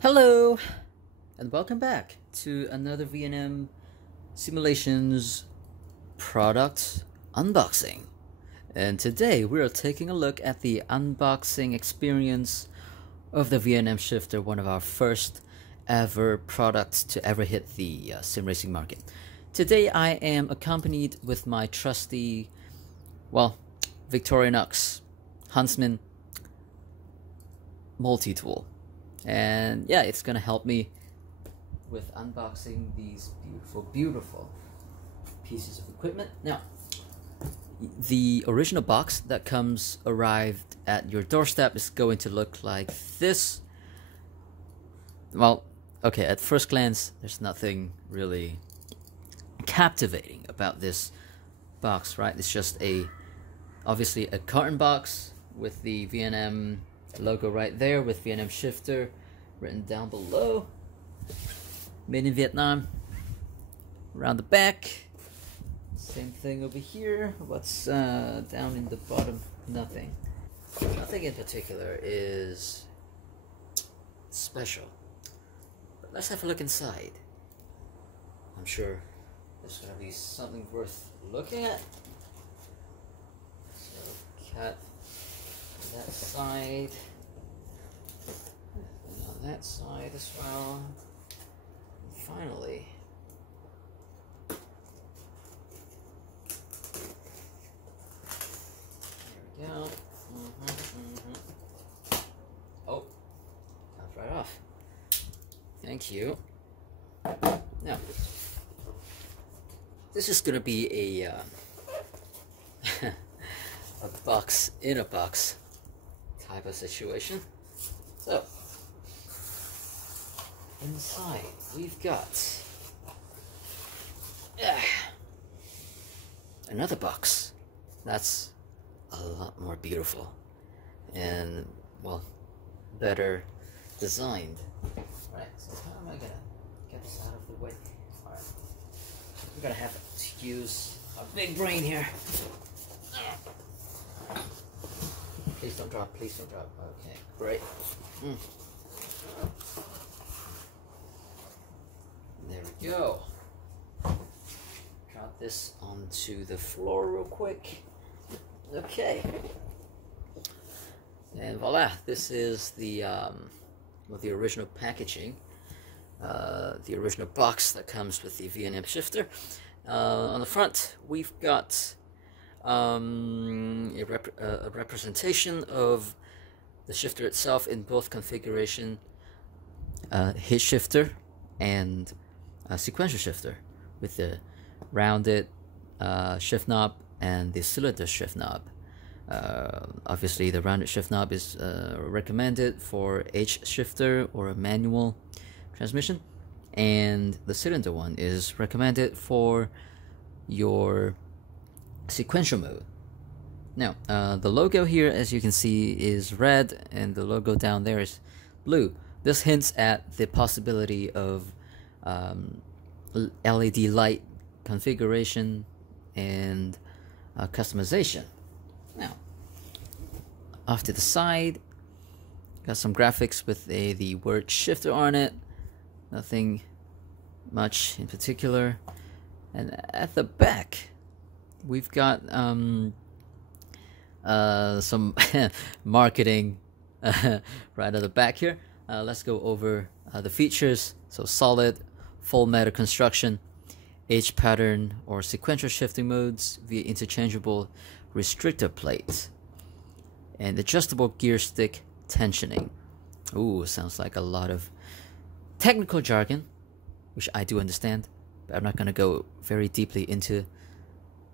Hello, and welcome back to another VNM Simulations product unboxing. And today we are taking a look at the unboxing experience of the VNM Shifter, one of our first ever products to ever hit the sim racing market. Today I am accompanied with my trusty, Victorinox Huntsman multi-tool. And yeah, it's gonna help me with unboxing these beautiful pieces of equipment. Now, the original box that arrived at your doorstep is going to look like this. Well, okay, at first glance there's nothing really captivating about this box, right? It's just obviously a carton box with the VNM logo right there, with VNM Shifter written down below, made in Vietnam. Around the back, same thing over here. What's down in the bottom? Nothing in particular is special, but let's have a look inside. I'm sure there's gonna be something worth looking at. So cut that side, and on that side as well. And finally, there we go. Oh, comes right off. Thank you. Now, this is gonna be a a box in a box type of situation. So inside we've got another box that's a lot more beautiful and better designed. Right, so how am I gonna get this out of the way? Alright, we're gonna have to use our big brain here. Please don't drop, please don't drop. Okay, great. There we go. Drop this onto the floor real quick. Okay. And voila, this is the original packaging. The original box that comes with the VNM Shifter. On the front, we've got a representation of the shifter itself in both configuration, hit shifter and sequential shifter, with the rounded shift knob and the cylinder shift knob. Obviously the rounded shift knob is recommended for H shifter or a manual transmission, and the cylinder one is recommended for your sequential mode. Now, the logo here, as you can see, is red, and the logo down there is blue. This hints at the possibility of LED light configuration and customization. Now, off to the side, got some graphics with the word shifter on it. Nothing much in particular. And at the back, we've got some marketing right at the back here. Let's go over the features. So solid, full metal construction, H pattern or sequential shifting modes via interchangeable restrictor plate, and adjustable gear stick tensioning. Ooh, sounds like a lot of technical jargon, which I do understand, but I'm not going to go very deeply into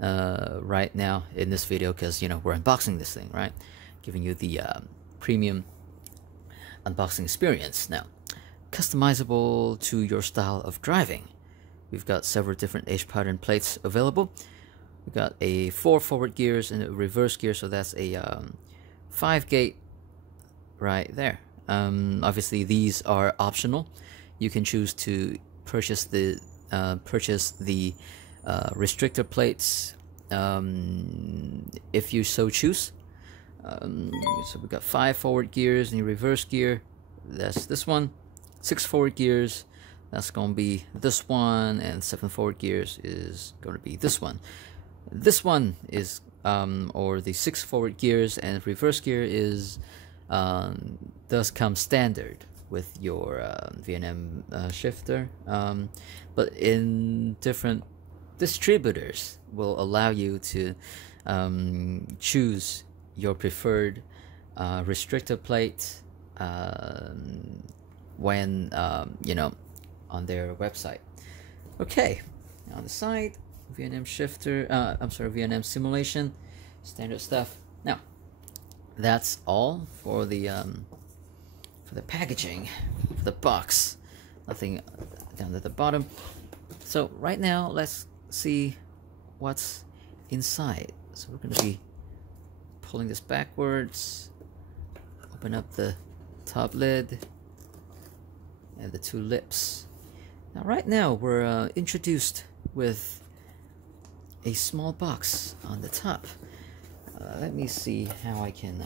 right now in this video, because we're unboxing this thing, right? Giving you the premium unboxing experience. Now, customizable to your style of driving. We've got several different H pattern plates available. We've got a 4 forward gears and a reverse gear, so that's a 5-gate right there. Obviously these are optional. You can choose to purchase the restrictor plates if you so choose. So we've got 5 forward gears and reverse gear. That's this one. 6 forward gears, that's going to be this one, and 7 forward gears is going to be this one. This one is, or the 6 forward gears and reverse gear is, does come standard with your VNM shifter, but in different distributors will allow you to choose your preferred restrictor plate when you know, on their website. Okay, on the side, VNM shifter, VNM simulation, standard stuff. Now, that's all for the packaging, for the box. Nothing down at the bottom. So right now, let's see what's inside. So we're going to be pulling this backwards, open up the top lid and the 2 lips. Now right now we're introduced with a small box on the top. Let me see how I can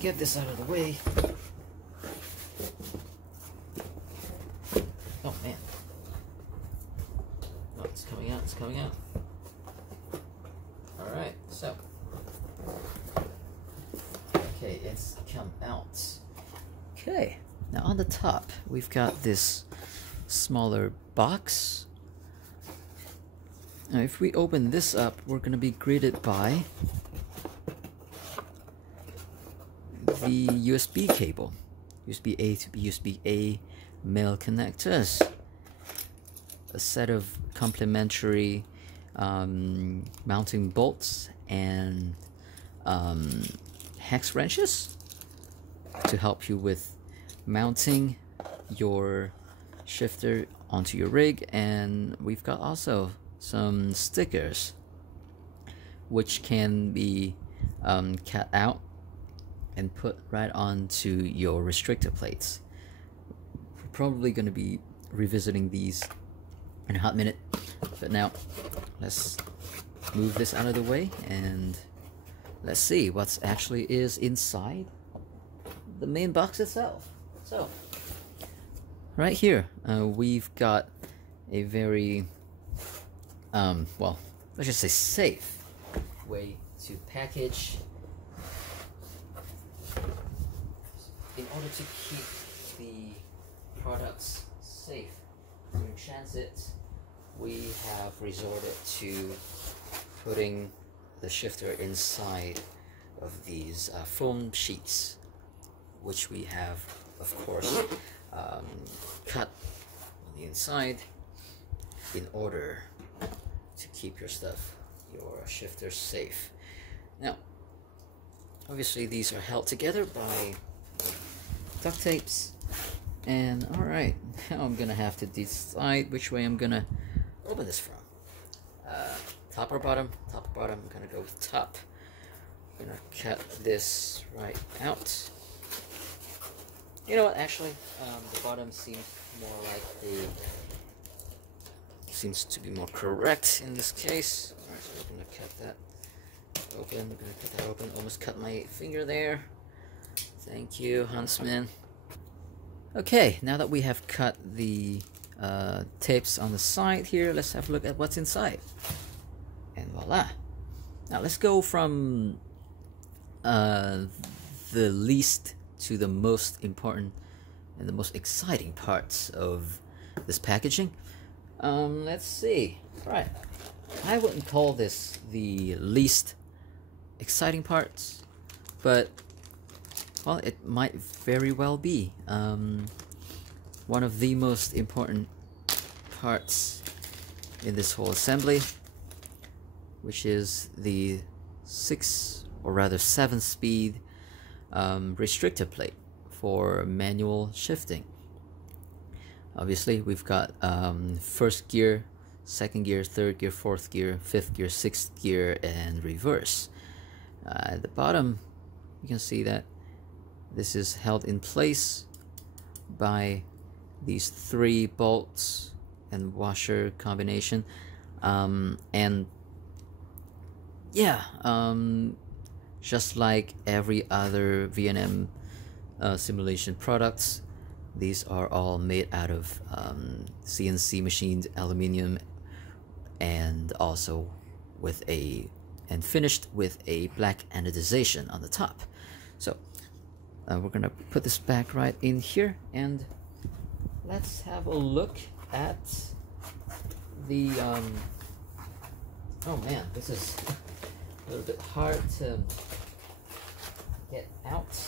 get this out of the way. Oh man. Oh, it's coming out, it's coming out. Alright, so. Okay, it's come out. Okay, now on the top, we've got this smaller box. Now if we open this up, we're going to be greeted by the USB cable, USB A to USB A male connectors, a set of complementary mounting bolts and hex wrenches to help you with mounting your shifter onto your rig. And we've got also some stickers which can be cut out and put right onto your restrictor plates. We're probably going to be revisiting these in a hot minute, but now let's move this out of the way and let's see what's actually is inside the main box itself. So right here we've got a very well, let's just say safe way to package in order to keep the products safe during transit. We have resorted to putting the shifter inside of these foam sheets, which we have, of course, cut on the inside in order to keep your stuff, your shifter, safe. Now, obviously these are held together by duct tapes, and alright, now I'm gonna have to decide which way I'm gonna open this from. Top or bottom? Top or bottom? I'm gonna go with top. I'm gonna cut this right out. You know what, actually, the bottom seems more like seems to be more correct in this case. Alright, so we're gonna cut that open. I'm gonna cut that open. Almost cut my finger there. Thank you, Huntsman. Okay, now that we have cut the tapes on the side here, let's have a look at what's inside. And voila. Now let's go from the least to the most important and the most exciting parts of this packaging. Let's see. Right, I wouldn't call this the least exciting parts, but well, it might very well be one of the most important parts in this whole assembly, which is the 6 or rather 7-speed restrictor plate for manual shifting. Obviously we've got first gear, second gear, third gear, fourth gear, fifth gear, sixth gear, and reverse. At the bottom you can see that this is held in place by these 3 bolts and washer combination, and yeah, just like every other VNM simulation products. These are all made out of CNC machined aluminum, and also finished with a black anodization on the top. So we're gonna put this back right in here, and let's have a look at the oh man, this is a little bit hard to get out,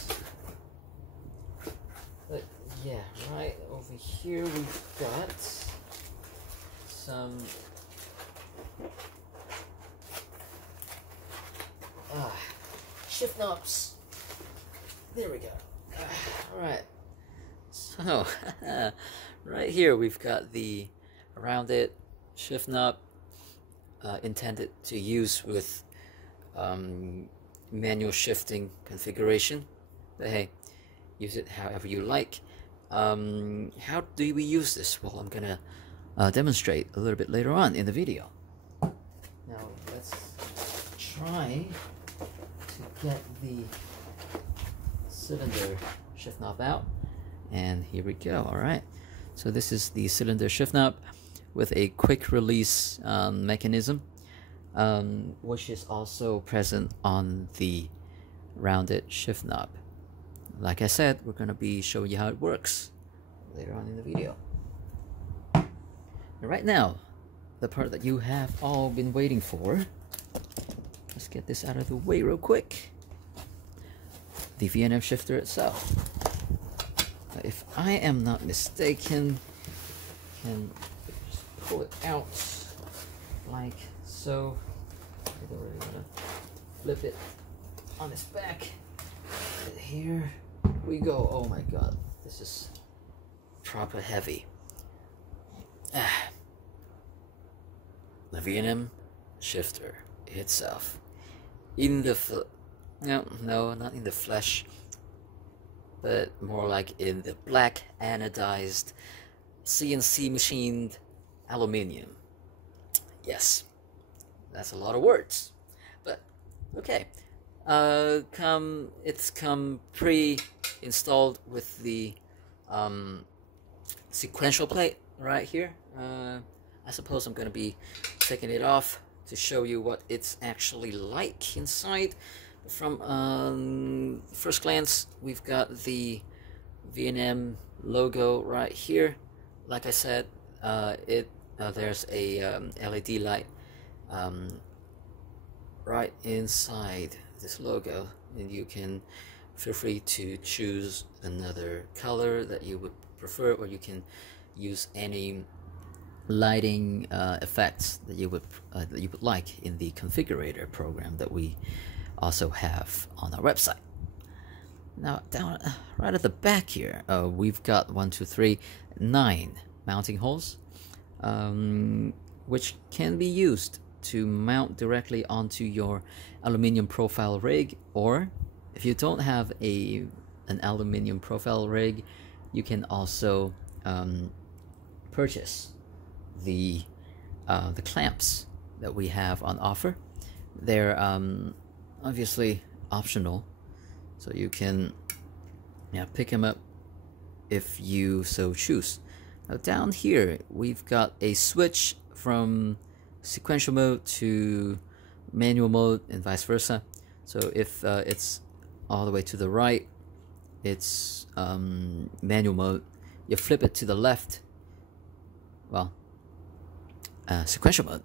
but yeah, right over here we've got some shift knobs. There we go. All right, so right here we've got the rounded shift knob, intended to use with manual shifting configuration, but hey, use it however you like. How do we use this? Well, I'm gonna demonstrate a little bit later on in the video. Now let's try to get the cylinder shift knob out, and here we go. All right, so this is the cylinder shift knob with a quick release mechanism, which is also present on the rounded shift knob. Like I said, we're going to be showing you how it works later on in the video. And right now, the part that you have all been waiting for. Let's get this out of the way real quick. The VNM shifter itself. If I am not mistaken, can just pull it out like so. I don't really want to flip it on its back. Here we go. Oh my god, this is proper heavy. The VNM shifter itself, in the no, not in the flesh, but more like in the black anodized CNC machined aluminum. Yes, that's a lot of words, but okay. It's come pre-installed with the sequential plate right here. I suppose I'm gonna be taking it off to show you what it's actually like inside. From first glance, we've got the VNM logo right here. Like I said, there's a LED light right inside this logo, and you can feel free to choose another color that you would prefer, or you can use any lighting effects that you would like in the configurator program that we also have on our website. Now down right at the back here, we've got 9 mounting holes, which can be used to mount directly onto your aluminium profile rig, or if you don't have an aluminium profile rig, you can also purchase the clamps that we have on offer. They're obviously optional, so you can pick them up if you so choose. Now down here we've got a switch from sequential mode to manual mode and vice versa. So if it's all the way to the right, it's manual mode. You flip it to the left, well, sequential mode.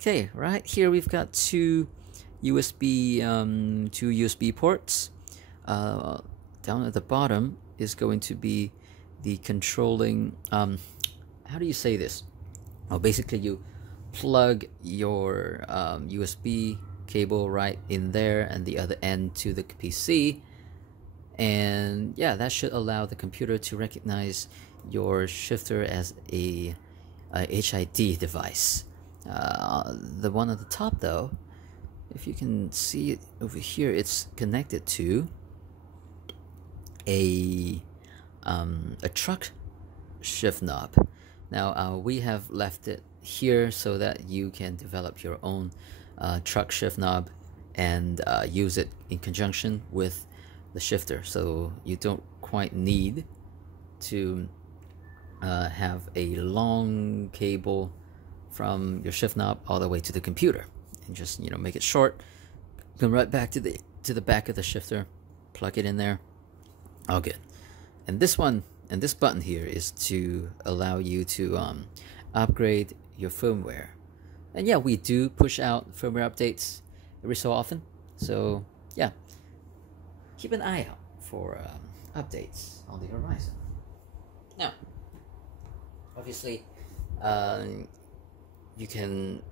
Okay, right here we've got two USB ports. Down at the bottom is going to be the controlling, how do you say this? Well, basically you plug your USB cable right in there and the other end to the PC, and yeah, that should allow the computer to recognize your shifter as a HID device. The one at the top though, if you can see it over here, it's connected to a truck shift knob. Now we have left it here so that you can develop your own truck shift knob and use it in conjunction with the shifter, so you don't quite need to have a long cable from your shift knob all the way to the computer, and just make it short, come right back to the back of the shifter, plug it in there, all good. And this button here is to allow you to upgrade your firmware. And yeah, we do push out firmware updates every so often, so yeah, keep an eye out for updates on the horizon. Now, obviously, you can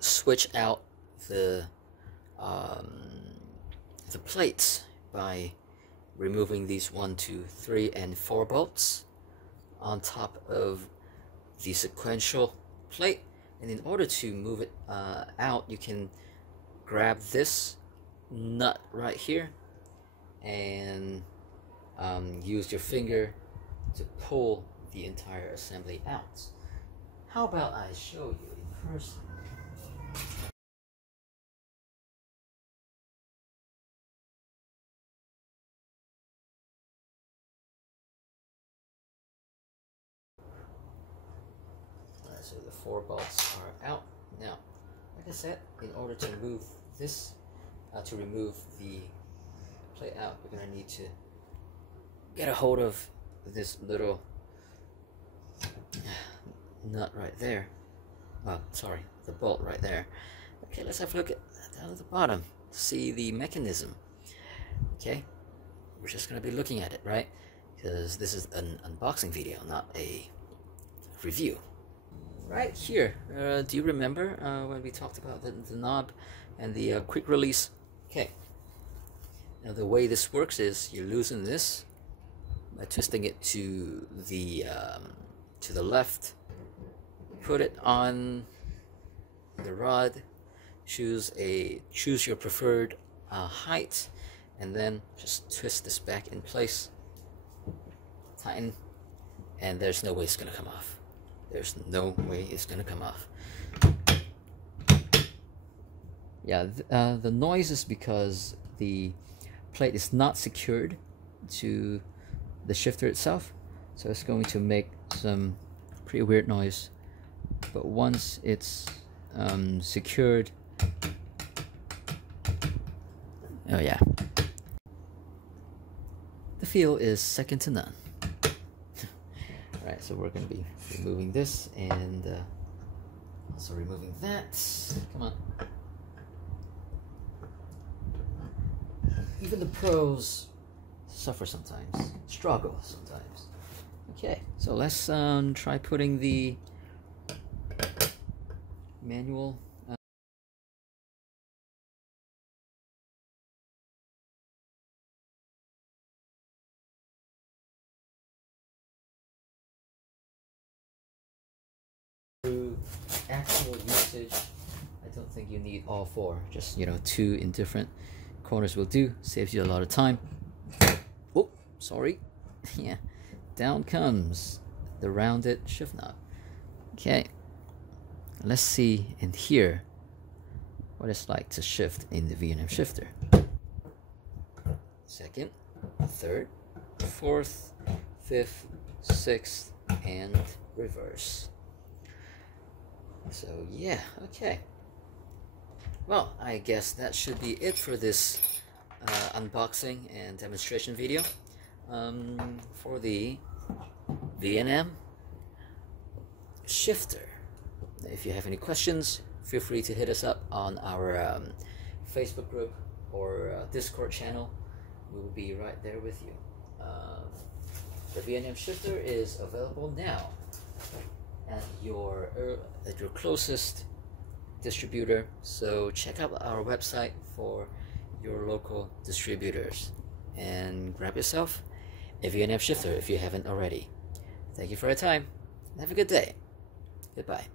switch out the plates by removing these 1, 2, 3, and 4 bolts on top of the sequential plate. And in order to move it out, you can grab this nut right here and use your finger to pull the entire assembly out. How about I show you in person? Alright, so the 4 bolts are out. Now, like I said, in order to move this, to remove the plate out, we're going to need to get a hold of this little nut right there. Sorry, the bolt right there. Okay, let's have a look at down at the bottom to see the mechanism. Okay, we're just going to be looking at it, right? Because this is an unboxing video, not a review. Right here, do you remember when we talked about the knob and the quick release? Okay, now the way this works is you loosen this by twisting it to the left, put it on the rod, choose your preferred height, and then just twist this back in place, tighten, and there's no way it's gonna come off. There's no way it's gonna come off. Yeah, the noise is because the plate is not secured to the shifter itself, so it's going to make some pretty weird noise. But once it's secured, oh yeah, the feel is second to none. Alright, so we're going to be removing this and also removing that. Come on. Even the pros suffer sometimes, struggle sometimes. Okay, so let's try putting the manual through actual usage. I don't think you need all 4, just 2 in different corners will do. Saves you a lot of time. Oh, sorry. Yeah, down comes the rounded shift knob. Okay, let's see in here what it's like to shift in the VNM shifter. 2nd, 3rd, 4th, 5th, 6th, and reverse. So yeah, okay. Well, I guess that should be it for this unboxing and demonstration video for the VNM shifter. If you have any questions, feel free to hit us up on our Facebook group or Discord channel. We will be right there with you. The VNM shifter is available now at your closest distributor, so check out our website for your local distributors and grab yourself a VNM shifter if you haven't already. Thank you for your time. Have a good day. Goodbye.